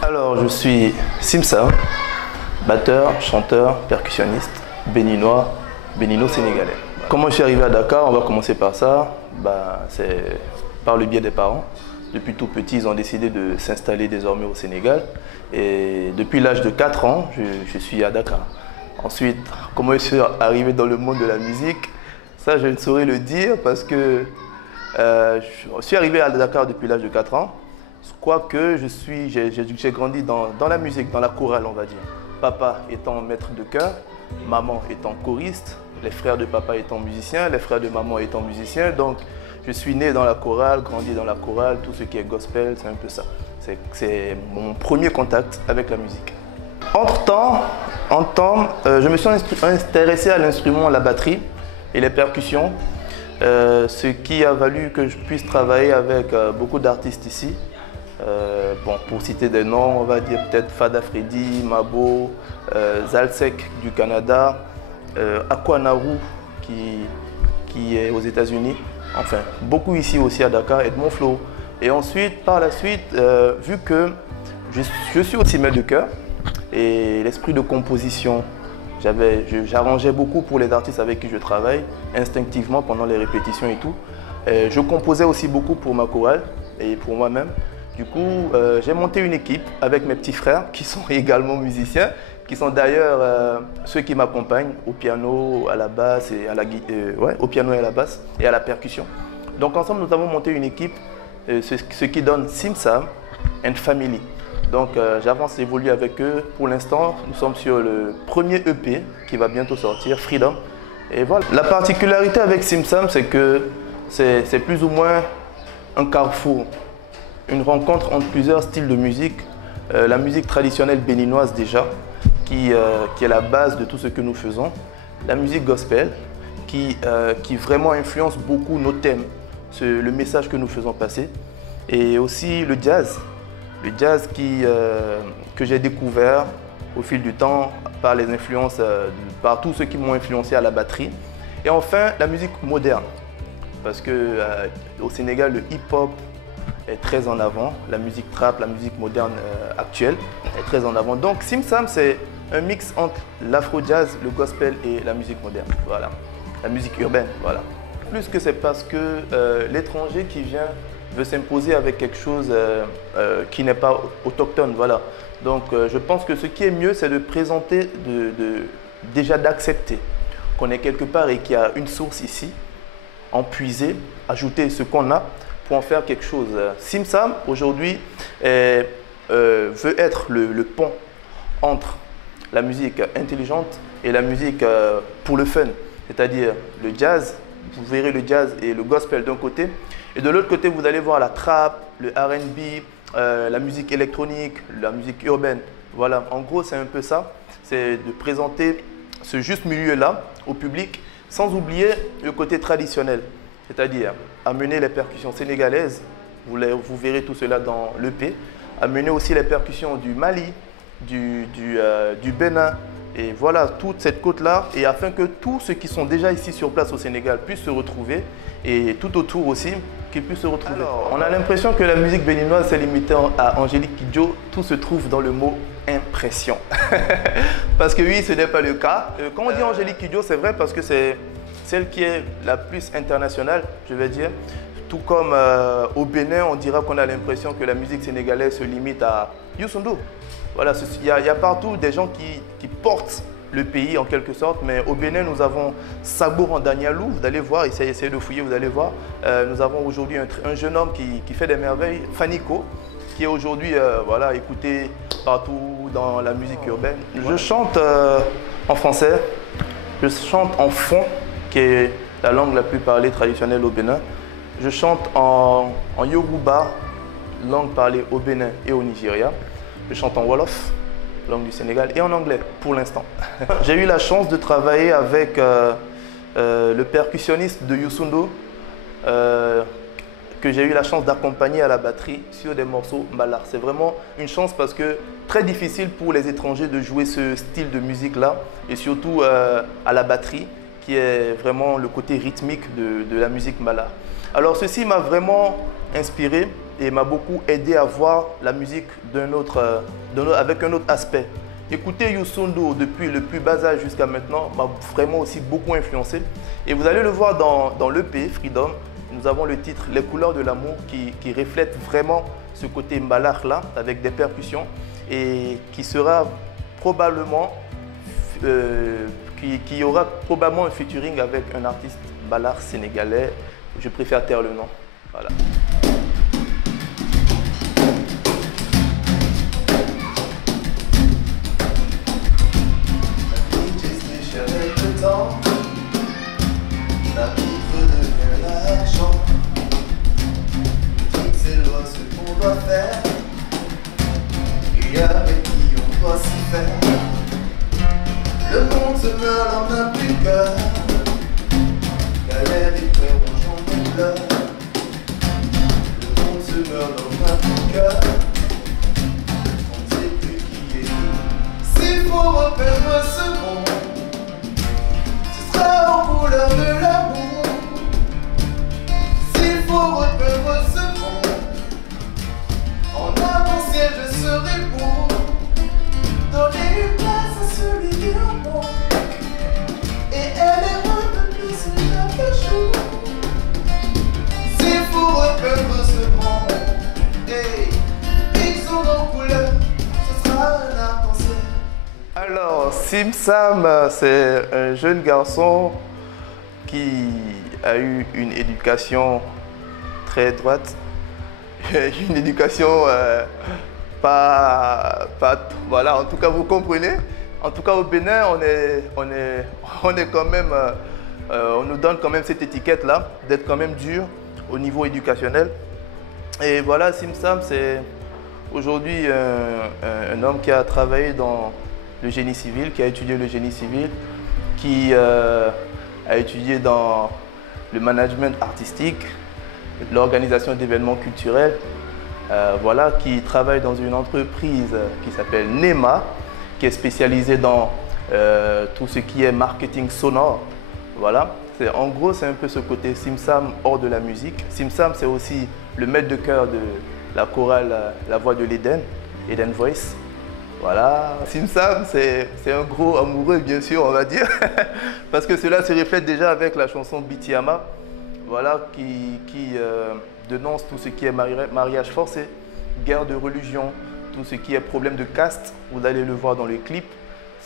Alors, je suis Simsam, batteur, chanteur, percussionniste, béninois-sénégalais. Comment je suis arrivé à Dakar? On va commencer par ça. C'est par le biais des parents. Depuis tout petit, ils ont décidé de s'installer désormais au Sénégal. Et depuis l'âge de 4 ans, je suis à Dakar. Ensuite, comment je suis arrivé dans le monde de la musique? Ça, je ne saurais le dire parce que je suis arrivé à Dakar depuis l'âge de 4 ans. Quoique j'ai grandi dans la musique, dans la chorale, on va dire. Papa étant maître de chœur, maman étant choriste, les frères de papa étant musiciens, les frères de maman étant musiciens. Donc, je suis né dans la chorale, grandi dans la chorale, tout ce qui est gospel, c'est un peu ça. C'est mon premier contact avec la musique. Entre-temps, je me suis intéressé à l'instrument, la batterie et les percussions, ce qui a valu que je puisse travailler avec beaucoup d'artistes ici. Pour citer des noms, on va dire peut-être Fada Freddy, Mabo, Zalsek du Canada, Aquanaru qui est aux États-Unis. Enfin, beaucoup ici aussi à Dakar, Edmond Flo. Et ensuite, par la suite, vu que je suis aussi maître de chœur et l'esprit de composition, j'arrangeais beaucoup pour les artistes avec qui je travaille, instinctivement pendant les répétitions et tout. Je composais aussi beaucoup pour ma chorale et pour moi-même. Du coup, j'ai monté une équipe avec mes petits frères qui sont également musiciens, qui sont d'ailleurs ceux qui m'accompagnent au piano, à la basse et à au piano et à la basse et à la percussion. Donc ensemble, nous avons monté une équipe, ce qui donne Simsam and Family. Donc j'avance, j'évolue avec eux. Pour l'instant, nous sommes sur le premier EP qui va bientôt sortir, Freedom. Et voilà. La particularité avec Simsam, c'est que c'est plus ou moins un carrefour. Une rencontre entre plusieurs styles de musique, la musique traditionnelle béninoise déjà, qui est la base de tout ce que nous faisons, la musique gospel qui vraiment influence beaucoup nos thèmes, le message que nous faisons passer. Et aussi le jazz que j'ai découvert au fil du temps par les influences, par tous ceux qui m'ont influencé à la batterie. Et enfin, la musique moderne, parce que au Sénégal, le hip-hop est très en avant, la musique trap, la musique moderne actuelle est très en avant. Donc Sim Sam, c'est un mix entre l'afro-jazz, le gospel et la musique moderne, voilà, la musique urbaine, voilà. Plus que c'est parce que l'étranger qui vient veut s'imposer avec quelque chose qui n'est pas autochtone, voilà. Donc je pense que ce qui est mieux, c'est de présenter, déjà d'accepter qu'on est quelque part et qu'il y a une source ici, en puiser, ajouter ce qu'on a pour en faire quelque chose. Sim Sam, aujourd'hui, veut être le pont entre la musique intelligente et la musique pour le fun, c'est-à-dire le jazz. Vous verrez le jazz et le gospel d'un côté, et de l'autre côté, vous allez voir la trap, le R&B, la musique électronique, la musique urbaine. Voilà, en gros, c'est un peu ça, c'est de présenter ce juste milieu-là au public, sans oublier le côté traditionnel, c'est-à-dire amener les percussions sénégalaises, vous verrez tout cela dans l'EP, amener aussi les percussions du Mali, du Bénin, et voilà, toute cette côte-là, et afin que tous ceux qui sont déjà ici sur place au Sénégal puissent se retrouver, et tout autour aussi, qu'ils puissent se retrouver. Alors, on a l'impression que la musique béninoise s'est limitée à Angélique Kidjo, tout se trouve dans le mot impression. Parce que oui, ce n'est pas le cas. Quand on dit Angélique Kidjo, c'est vrai parce que c'est celle qui est la plus internationale, je vais dire. Tout comme au Bénin, on dira qu'on a l'impression que la musique sénégalaise se limite à Youssou N'Dour. Voilà, il y a partout des gens qui portent le pays en quelque sorte, mais au Bénin, nous avons Sabo Randanialou, vous allez voir, essayez de fouiller, vous allez voir. Nous avons aujourd'hui un jeune homme qui fait des merveilles, Faniko, qui est aujourd'hui voilà, écouté partout dans la musique urbaine. Je chante en français, je chante en fon, qui est la langue la plus parlée traditionnelle au Bénin. Je chante en Yoruba, langue parlée au Bénin et au Nigeria. Je chante en Wolof, langue du Sénégal, et en anglais pour l'instant. J'ai eu la chance de travailler avec le percussionniste de Youssou N'Dour, que j'ai eu la chance d'accompagner à la batterie sur des morceaux mbala. C'est vraiment une chance parce que très difficile pour les étrangers de jouer ce style de musique-là, et surtout à la batterie, qui est vraiment le côté rythmique de la musique mbala. Alors ceci m'a vraiment inspiré et m'a beaucoup aidé à voir la musique avec un autre aspect. Écouter Youssou N'Dour depuis le plus bas âge jusqu'à maintenant m'a vraiment aussi beaucoup influencé. Et vous allez le voir dans l'EP Freedom, nous avons le titre Les couleurs de l'amour qui reflète vraiment ce côté mbalakh là, avec des percussions, et qui sera probablement, qui aura probablement un featuring avec un artiste mbalakh sénégalais. Je préfère taire le nom. Voilà. La vitre devient l'argent. Toutes ces lois, ce qu'on doit faire, et avec qui on doit s'y faire. Le monde se meurt, l'on n'a plus cœur. Galère et frères, on chante de pleurs. Le monde se meurt, l'on n'a plus cœur. On ne sait plus qui est qui. S'il faut repeindre ce monde, ce sera en couleur de l'amour. S'il faut repeindre ce monde, en arc-en-ciel je serai pour donner une place à celui qui en manque, et elle est un plus chaque jour. S'il faut repeindre ce monde, hey, ils sont en couleur, ce sera un arc-en-ciel. Alors, Sim Sam, c'est un jeune garçon qui a eu une éducation très droite, une éducation voilà, en tout cas vous comprenez. En tout cas au Bénin, on est quand même, on nous donne quand même cette étiquette là, d'être quand même dur au niveau éducationnel. Et voilà, Sim Sam, c'est aujourd'hui un homme qui a travaillé dans le génie civil, qui a étudié le génie civil, qui a étudié dans le management artistique, l'organisation d'événements culturels, voilà, qui travaille dans une entreprise qui s'appelle NEMA, qui est spécialisée dans tout ce qui est marketing sonore. Voilà. En gros, c'est un peu ce côté Simsam hors de la musique. Simsam, c'est aussi le maître de chœur de la chorale La Voix de l'Éden, Eden Voice. Voilà. Simsam, c'est un gros amoureux, bien sûr, on va dire, parce que cela se reflète déjà avec la chanson Bitiama, voilà, qui dénonce tout ce qui est mariage forcé, guerre de religion, tout ce qui est problème de caste. Vous allez le voir dans le clip.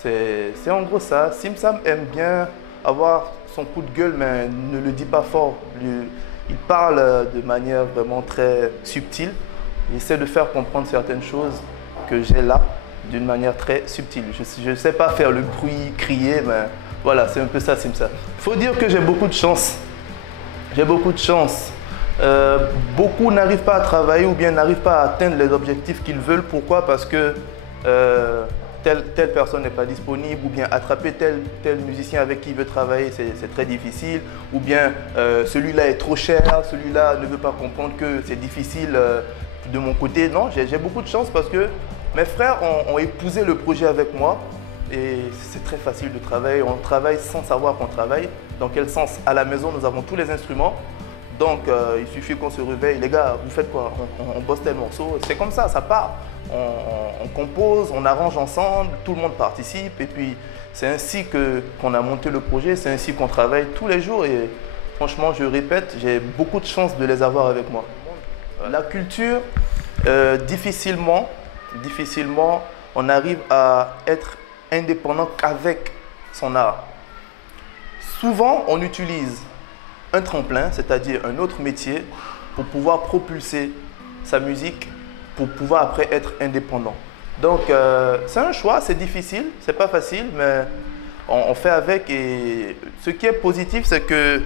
C'est en gros ça. Simsam aime bien avoir son coup de gueule, mais ne le dit pas fort. Il parle de manière vraiment très subtile. Il essaie de faire comprendre certaines choses que j'ai là d'une manière très subtile. Je ne sais pas faire le bruit, crier, mais voilà, c'est un peu ça, Simsam. Il faut dire que j'ai beaucoup de chance. J'ai beaucoup de chance. Beaucoup n'arrivent pas à travailler ou bien n'arrivent pas à atteindre les objectifs qu'ils veulent. Pourquoi? Parce que telle personne n'est pas disponible, ou bien attraper tel musicien avec qui il veut travailler, c'est très difficile, ou bien celui-là est trop cher, celui-là ne veut pas comprendre que c'est difficile de mon côté. Non, j'ai beaucoup de chance parce que mes frères ont épousé le projet avec moi et c'est très facile de travailler. On travaille sans savoir qu'on travaille. Dans quel sens? À la maison, nous avons tous les instruments. Donc, il suffit qu'on se réveille. Les gars, vous faites quoi? On bosse tel morceau. C'est comme ça part. On compose, on arrange ensemble, tout le monde participe. Et puis, c'est ainsi qu'on a monté le projet. C'est ainsi qu'on travaille tous les jours. Et franchement, je répète, j'ai beaucoup de chance de les avoir avec moi. La culture, difficilement, on arrive à être indépendant qu'avec son art. Souvent, on utilise un tremplin, c'est-à-dire un autre métier, pour pouvoir propulser sa musique, pour pouvoir après être indépendant. Donc, c'est un choix, c'est difficile, c'est pas facile, mais on fait avec. Et ce qui est positif, c'est que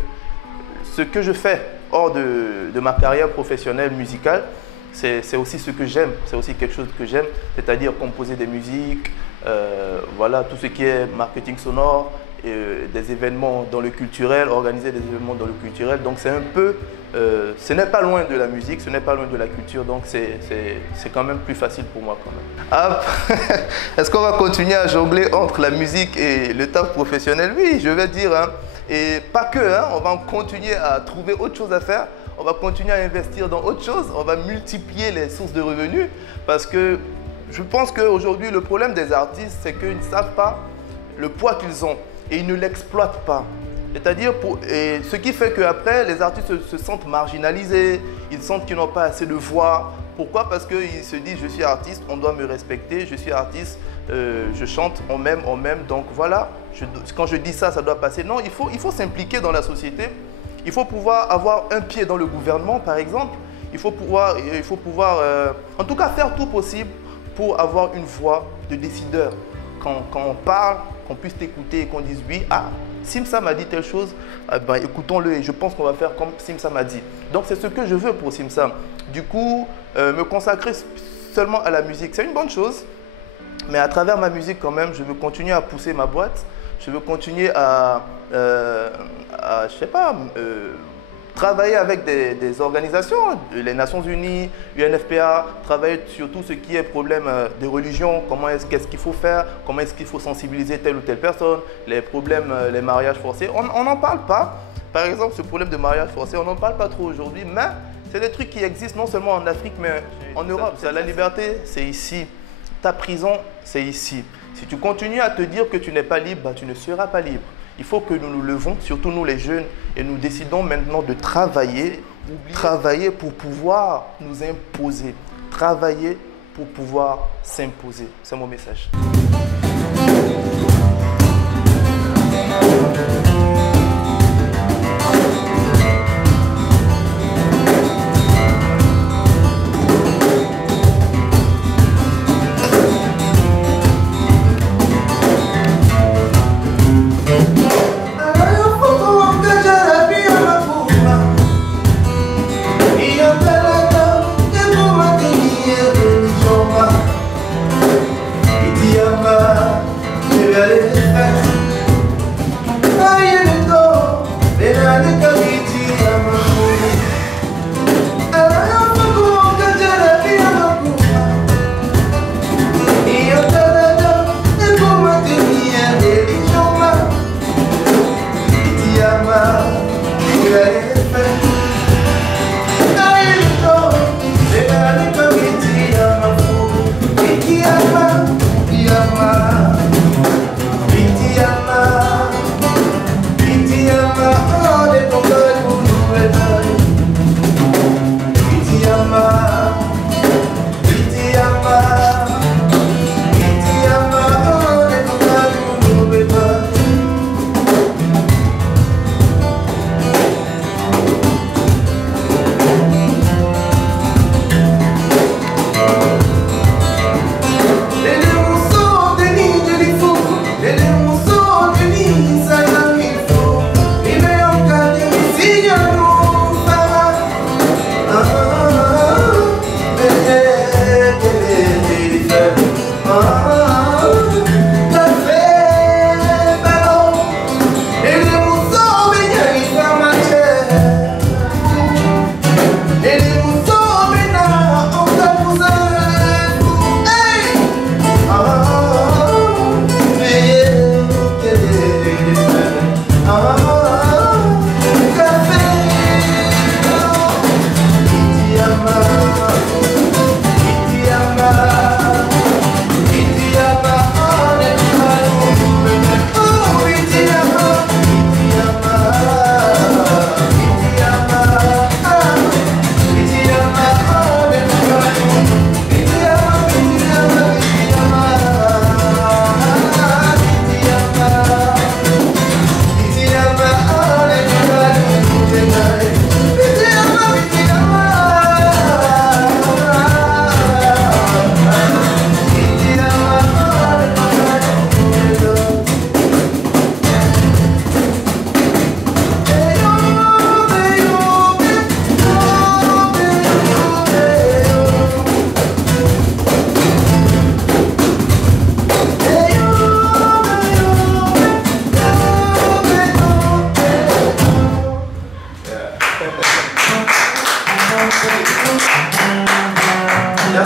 ce que je fais hors de ma carrière professionnelle musicale, c'est aussi ce que j'aime, c'est aussi quelque chose que j'aime, c'est-à-dire composer des musiques, voilà, tout ce qui est marketing sonore, des événements dans le culturel, organiser des événements dans le culturel. Donc c'est un peu, ce n'est pas loin de la musique, ce n'est pas loin de la culture, donc c'est quand même plus facile pour moi quand même. Ah, est-ce qu'on va continuer à jongler entre la musique et le taf professionnel? Oui, je vais dire, hein. Et pas que, hein, on va continuer à trouver autre chose à faire, on va continuer à investir dans autre chose, on va multiplier les sources de revenus, parce que je pense qu'aujourd'hui le problème des artistes, c'est qu'ils ne savent pas le poids qu'ils ont. Et ils ne l'exploitent pas. C'est-à-dire, ce qui fait qu'après, les artistes se sentent marginalisés, ils sentent qu'ils n'ont pas assez de voix. Pourquoi? Parce qu'ils se disent, je suis artiste, on doit me respecter, je suis artiste, je chante, on m'aime, donc voilà, quand je dis ça, ça doit passer. Non, il faut s'impliquer dans la société, il faut pouvoir avoir un pied dans le gouvernement, par exemple, il faut pouvoir en tout cas, faire tout possible pour avoir une voix de décideur. Quand on parle, qu'on puisse t'écouter et qu'on dise oui, ah, Simsam a dit telle chose, ben, écoutons-le et je pense qu'on va faire comme Simsam a dit. Donc c'est ce que je veux pour Simsam. Du coup, me consacrer seulement à la musique, c'est une bonne chose, mais à travers ma musique quand même, je veux continuer à pousser ma boîte, je veux continuer à je sais pas, travailler avec des organisations, les Nations Unies, UNFPA, travailler sur tout ce qui est problème de religion, qu'est-ce qu'il faut faire, comment est-ce qu'il faut sensibiliser telle ou telle personne, les problèmes, les mariages forcés. On n'en parle pas. Par exemple, ce problème de mariage forcé, on n'en parle pas trop aujourd'hui, mais c'est des trucs qui existent non seulement en Afrique, mais en Europe. La liberté, c'est ici. Ta prison, c'est ici. Si tu continues à te dire que tu n'es pas libre, bah, tu ne seras pas libre. Il faut que nous nous levons, surtout nous les jeunes, et nous décidons maintenant de travailler pour pouvoir nous imposer, travailler pour pouvoir s'imposer. C'est mon message.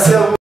Merci à vous.